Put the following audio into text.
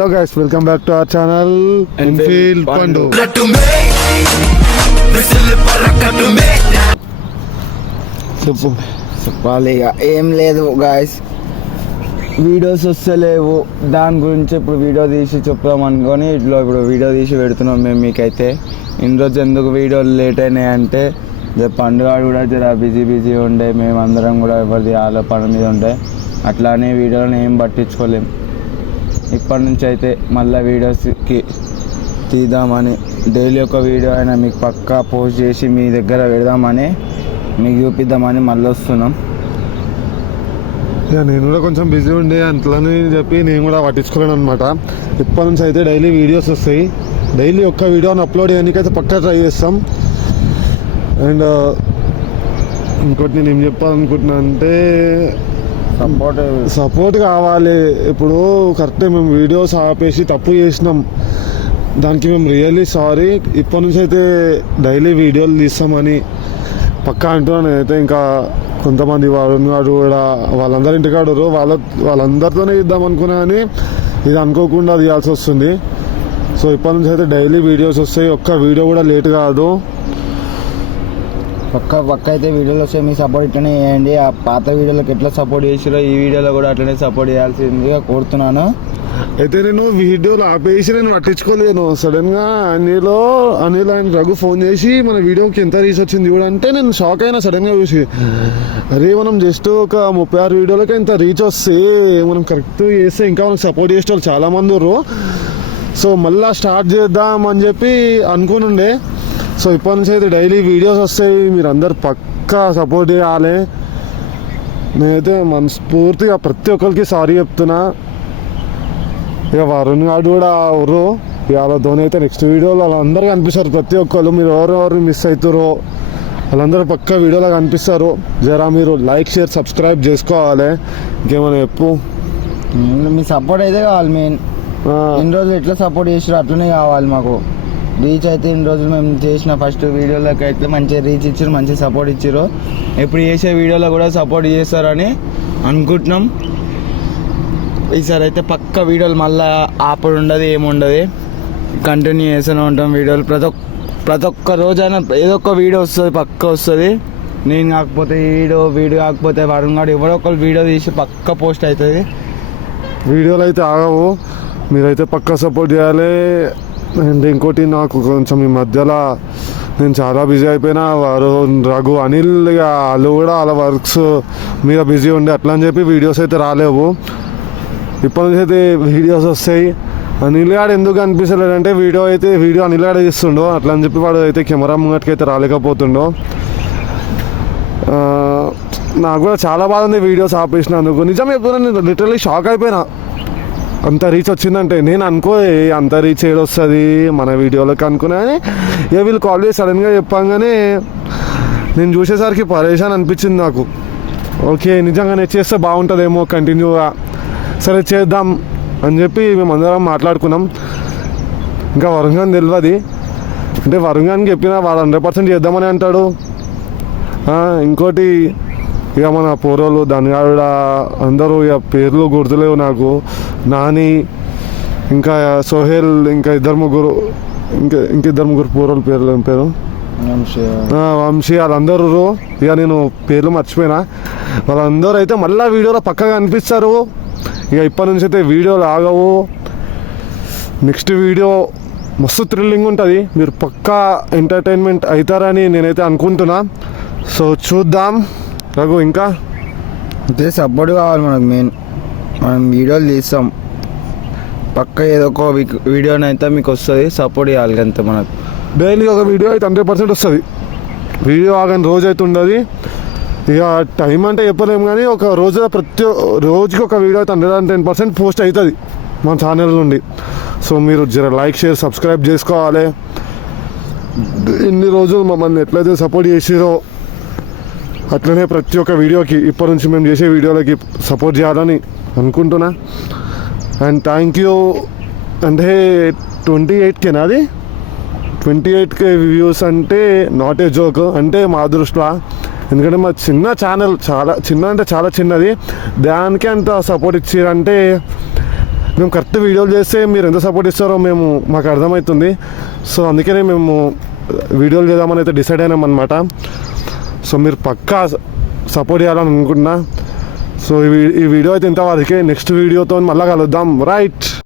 Hello guys, welcome back to our channel Enfield పండు. చెప్పాలి ఇక ఏం లేదు గాయస్, వీడియోస్ వస్తలేవు. దాని గురించి ఇప్పుడు వీడియో తీసి చెప్తాం అనుకొని ఇప్పుడు వీడియో తీసి పెడుతున్నాం మేము మీకైతే. ఇన్ని రోజు ఎందుకు వీడియోలు లేట్ అయినాయి అంటే పండుగ కూడా జర బిజీ ఉండే, మేమందరం కూడా ఎవరిది వాళ్ళ పని మీద ఉండే, అట్లానే వీడియోని ఏం పట్టించుకోలేం. ఇప్పటి నుంచి అయితే మళ్ళీ వీడియోస్కి తీద్దామని, డైలీ ఒక వీడియో అయినా మీకు పక్కా పోస్ట్ చేసి మీ దగ్గర పెడదామని, మీకు చూపిద్దామని మళ్ళీ వస్తున్నాం. నేను కూడా కొంచెం బిజీ ఉండే అట్లని చెప్పి నేను కూడా పట్టించుకోలేను అనమాట. ఇప్పటి నుంచి అయితే డైలీ వీడియోస్ వస్తాయి. డైలీ ఒక్క వీడియోని అప్లోడ్ చేయడానికైతే పక్కా ట్రై చేస్తాం. అండ్ ఇంకోటి నేను ఏం చెప్పాలనుకుంటున్నా అంటే సపోర్ట్ కావాలి. ఇప్పుడు కరెక్టే మేము వీడియోస్ ఆపేసి తప్పు చేసినాం, దానికి మేము రియల్లీ సారీ. ఇప్పటి నుంచి అయితే డైలీ వీడియోలు తీస్తామని పక్కా అంటున్నాను. అయితే ఇంకా కొంతమంది వాడు కూడా వాళ్ళందరూ ఇంటికాడరు, వాళ్ళందరితోనే ఇద్దాం అనుకున్నా కానీ ఇది అనుకోకుండా తీయాల్సి వస్తుంది. సో ఇప్పటి నుంచి అయితే డైలీ వీడియోస్ వస్తాయి, ఒక్క వీడియో కూడా లేట్ కాదు. పక్క అయితే వీడియోలు వస్తే మీ సపోర్ట్ ఇట్లనే చేయండి. ఆ పాత వీడియోలకు ఎట్లా సపోర్ట్ చేసిరో ఈ వీడియోలో కూడా అట్లనే సపోర్ట్ చేయాల్సిందిగా కోరుతున్నాను. అయితే నేను వీడియోలు ఆపేసి నేను పట్టించుకోలేను. సడన్గా అనిల్ అండ్ రఘు ఫోన్ చేసి మన వీడియోకి ఎంత రీచ్ వచ్చింది కూడా అంటే నేను షాక్ అయినా సడన్గా చూసి. అరే మనం జస్ట్ ఒక 36 వీడియోలకి ఎంత రీచ్ వస్తే మనం కరెక్ట్ చేస్తే ఇంకా మనకు సపోర్ట్ చేసే వాళ్ళు చాలామంది ఉన్నారు. సో మళ్ళీ స్టార్ట్ చేద్దాం అని చెప్పి అనుకుని ఉండే. సో ఇప్పటి నుంచి అయితే డైలీ వీడియోస్ వస్తాయి, మీరు అందరు పక్కా సపోర్ట్ చేయాలి. నేనైతే మనస్ఫూర్తిగా ప్రతి ఒక్కరికి సారీ చెప్తున్నా. ఇక వరుణ్ గారు కూడా ఎవరు వాళ్ళతోనే అయితే నెక్స్ట్ వీడియోలో వాళ్ళందరూ కనిపిస్తారు. ప్రతి ఒక్కరు మీరు ఎవరెవరు మిస్ అవుతారో వాళ్ళందరూ పక్కా వీడియోలో కనిపిస్తారు. జరా మీరు లైక్ షేర్ సబ్స్క్రైబ్ చేసుకోవాలి. ఇంకేమైనా చెప్పు. మీ సపోర్ట్ అయితే కావాలి మెయిన్. ఇన్ని రోజులు ఎట్లా సపోర్ట్ చేసారో అట్లనే కావాలి మాకు. రీచ్ అయితే ఇన్ని రోజులు మేము చేసిన ఫస్ట్ వీడియోలకు అయితే మంచిగా రీచ్ ఇచ్చారు, మంచి సపోర్ట్ ఇచ్చారు. ఎప్పుడు చేసే వీడియోలో కూడా సపోర్ట్ చేస్తారని అనుకుంటున్నాం. ఈసారి అయితే పక్క వీడియోలు మళ్ళీ ఆపడు ఉండదు, ఏముండదు, కంటిన్యూ చేస్తూనే ఉంటాం వీడియోలు. ప్రతి ఒక్క రోజైనా ఏదో ఒక వీడియో వస్తుంది, పక్క వస్తుంది. నేను కాకపోతే వీడియో కాకపోతే వరుణ్ గారు ఎవరో ఒకరు వీడియో తీసి పక్క పోస్ట్ అవుతుంది. వీడియోలు అయితే ఆగవు, మీరైతే పక్కా సపోర్ట్ చేయాలి. అండ్ ఇంకోటి నాకు కొంచెం ఈ మధ్యలో నేను చాలా బిజీ అయిపోయినా. రఘు అనిల్ వాళ్ళు కూడా వాళ్ళ వర్క్స్ మీద బిజీ ఉండే, అట్లా అని చెప్పి వీడియోస్ అయితే రాలేవు. ఇప్పటి నుంచి అయితే వీడియోస్ వస్తాయి. అనిల్ గాడు ఎందుకు అనిపిస్తలేదంటే వీడియో అనిల్ గాడే ఇస్తుండో, అట్లా అని చెప్పి వాడు అయితే కెమెరా ముంగటికి అయితే రాలేకపోతుండో. నాకు కూడా చాలా బాధ ఉంది వీడియోస్ ఆపేసినందుకు. నిజం చెప్తున్నా, నేను లిటరల్లీ షాక్ అయిపోయినా. అంత రీచ్ వచ్చిందంటే నేను అంత రీచ్ ఏడొస్తుంది మన వీడియోలోకి అనుకున్నా. ఇక వీళ్ళు కాల్ చేసి సడన్గా చెప్పంగానే నేను చూసేసరికి పరేషాన్ అనిపించింది నాకు. ఓకే, నిజంగానే చేస్తే బాగుంటుందేమో కంటిన్యూగా, సరే చేద్దాం అని చెప్పి మేము అందరం మాట్లాడుకున్నాం. ఇంకా వరుణ్ గాని తెలియదు, అంటే వరుణ్ గానికి చెప్పినా వాడు 100% చేద్దామని అంటాడు. ఇంకోటి ఇక మన పోరోలు దాని కూడా అందరూ ఇక పేర్లు గుర్తులేవు నాకు. నాని, ఇంకా సోహెల్, ఇంకా ఇద్దరు ముగ్గురు పోరోలు పేర్లు ఏం పేరు వంశీ, వాళ్ళందరూ ఇక నేను పేర్లు మర్చిపోయినా. వాళ్ళందరూ అయితే మళ్ళీ వీడియోలో పక్కగా అనిపిస్తారు. ఇక ఇప్పటి నుంచి అయితే వీడియోలు ఆగవు. నెక్స్ట్ వీడియో మస్తు థ్రిల్లింగ్ ఉంటుంది, మీరు పక్కా ఎంటర్టైన్మెంట్ అవుతారని నేనైతే అనుకుంటున్నా. సో చూద్దాం. రఘు ఇంకా అంతే సపోర్ట్ కావాలి మనకు మెయిన్. మనం వీడియోలు తీస్తాం, పక్క ఏదో ఒక వీడియోనైతే మీకు వస్తుంది, సపోర్ట్ చేయాలి అంతే. మనకు డైలీ ఒక వీడియో అయితే 100% వస్తుంది. వీడియో ఆగని రోజు అయితే ఉండదు. ఇక టైం అంటే చెప్పలేము కానీ ఒక రోజు ప్రతి రోజుకి ఒక వీడియో అయితే 110% పోస్ట్ అవుతుంది మన ఛానల్ నుండి. సో మీరు జర లైక్ షేర్ సబ్స్క్రైబ్ చేసుకోవాలి. ఇన్ని రోజులు మమ్మల్ని ఎట్లయితే సపోర్ట్ చేసిరో అట్లనే ప్రతి ఒక్క వీడియోకి ఇప్పటి నుంచి మేము చేసే వీడియోలకి సపోర్ట్ చేయాలని అనుకుంటున్నా. And thank you. అంటే 28K నాది 28K వ్యూస్ అంటే నాట్ ఏ జోక్, అంటే మా దృష్టిలో. ఎందుకంటే మా చిన్న ఛానల్, చాలా చిన్నది, దానికే అంత సపోర్ట్ ఇచ్చారంటే మేము కరెక్ట్ వీడియోలు చేస్తే మీరు ఎంత సపోర్ట్ ఇస్తారో మాకు అర్థమవుతుంది. సో అందుకనే మేము వీడియోలు చేద్దామని అయితే డిసైడ్ అయినాం అనమాట. సో మీరు పక్కా సపోర్ట్ చేయాలని అనుకుంటున్నా. సో ఈ వీడియో అయితే ఇంతవరకే. నెక్స్ట్ వీడియోతో మళ్ళీ కలుద్దాం. రైట్.